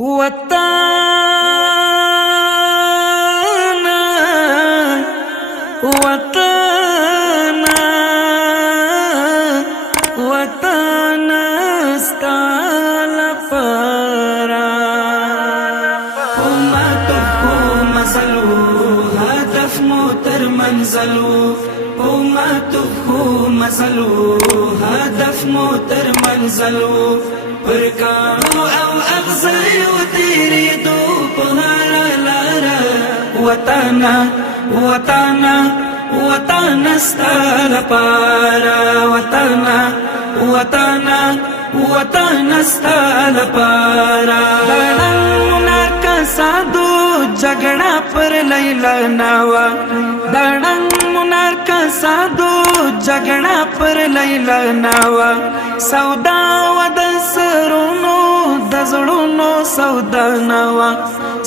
وطانا وطانا وطانا ستال پارا اماتو مزلو هدف مو تر منزلو اماتو مزلو هدف مو تر منزلو پرکانو او اغزیو تیری دو پهارا لارا وطانا وطانا وطانا ستال پارا وطانا وطانا وطانا ستال پارا دڑن مناکا سادو جگڑا پر لیلا ناوا دڑن مناکا سادو جگڑا پر لیلا ناوا سودا ود سرونو دزړونو سودا نوا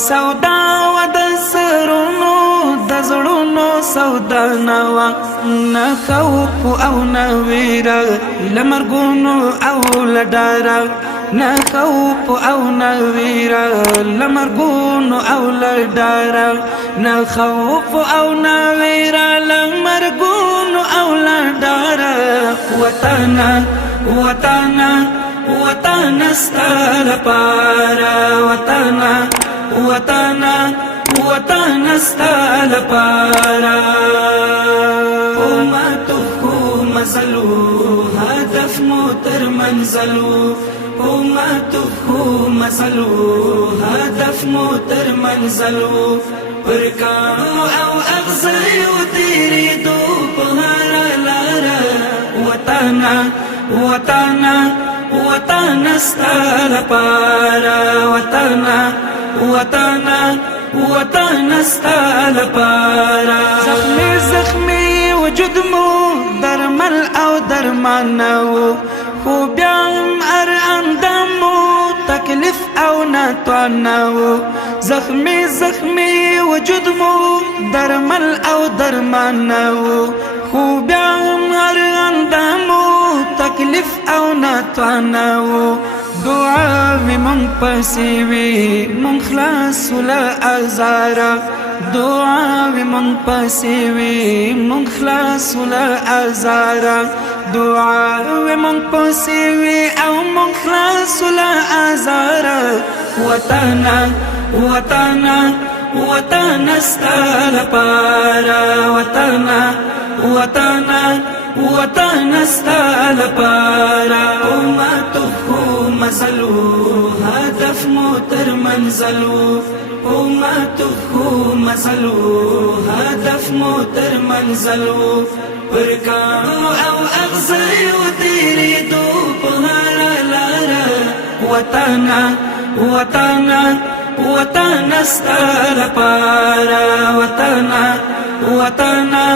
سودا ود سرونو دزړونو سودا نوا نه خوف او نه ویرا لمرګونو او لډارا نه خوف او نه ویرا لمرګونو او لډارا نه خوف او نه ویرا لمرګونو او لډارا وطنا وطنا وطانا ستال پارا وطانا وطانا وطانا ستال پارا اماتو مزلو هدف مو تر منزلو اماتو مزلو هدف مو تر منزلو پرکانو او اغزیو تیری دو پهارا لارا وطانا وطانا وطانا ستال پارا وطانا وطانا وطانا ستال پارا زخمی زخمی وجود مو درمل او درمانو خو بیام ار اندامو تکلیف او ناتوانو زخمی زخمی وجود مو درمل او درمانو خو بیام ار اندامو تکلیف او ناتوانو دعا وی من پسیوی من خلاص ولا ازارا دعا وی من پسیوی من خلاص ولا ازارا دعا وی من پسیوی او من خلاص ولا ازارا وطنا وطنا وطنا ستال پارا وطنا وطنا وطانا ستال پارا اماتو مزلو هدف مو تر منزلو اماتو مزلو هدف مو تر منزلو پرکانو او اغزیو تیری دو پهارا لارا وطانا وطانا وطانا ستال پارا وطانا وطانا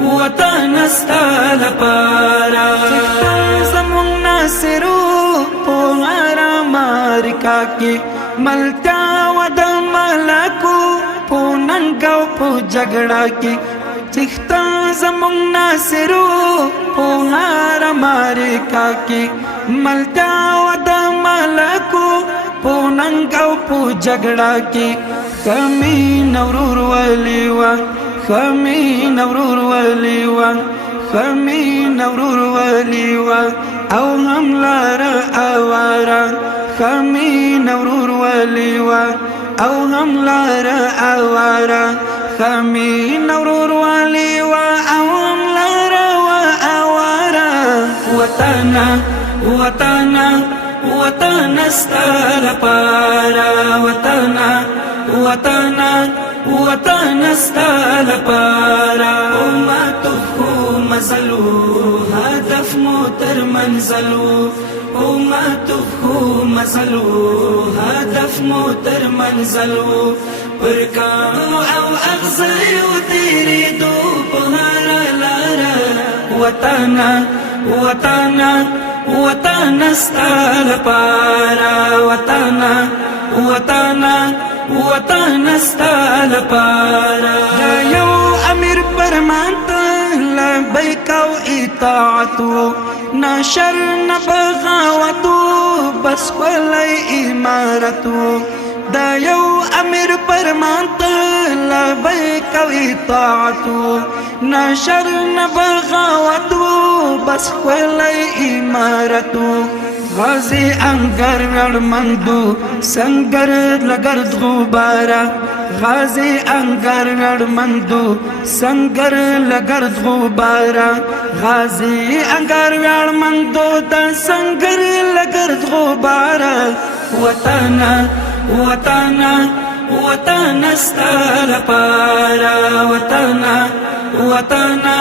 وطانا ستال پارا زمون ناصرو پوهارا مارکا کی ملتا ود ملکو پوننگو پو جگڑا کی چختا زمون ناصرو پوهارا مارکا کی ملتا ود ملکو پوننگو پو جگڑا کی کمی نورور ولیوا خمی نورور ولیوا خمی نورور ولیوا او هم لار اوارا خمی نورور ولیوا او هم لار اوارا خمی نورور ولیوا او هم لار اوارا وطنا وطنا وطانا ستال پارا وطنا وطنا وطانا ستال پارا اماتو مزلو هدف مو تر منزلو اماتو مزلو هدف مو تر منزلو پرکانو او اغزیو تیری دو پهارا لارا وطانا وطانا وطانا ستال پارا وطانا وطانا وطانا ستال پارا یو امیر پرمانتا لبیک او اطاعتو نشر نبغاوتو بس ولی امارتو دا یو امیر فرمان ته لبیک او اطاعتو نشر نبغاوتو بس ولی امارتو غازی انگر رڑمندو سنگر لگرد غبارا غازی انگر رڑمندو سنگر لگرد غبارا غازی انگر رڑمندو دا سنگر لگرد غبارا وطانا وطانا وطانا ستال پارا وطانا وطانا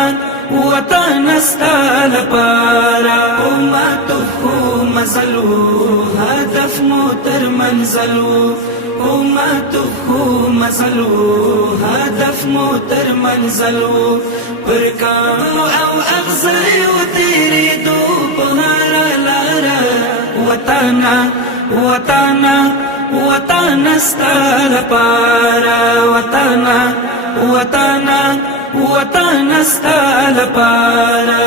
وطانا ستال پارا امتو مزلو هدف مو تر منزلو امتو مزلو هدف مو تر منزلو پرکانو او اغزی و تیری دو پهارا لارا وطانا وطانا وطانا ستال پارا وطانا وطانا وطانا ستال پارا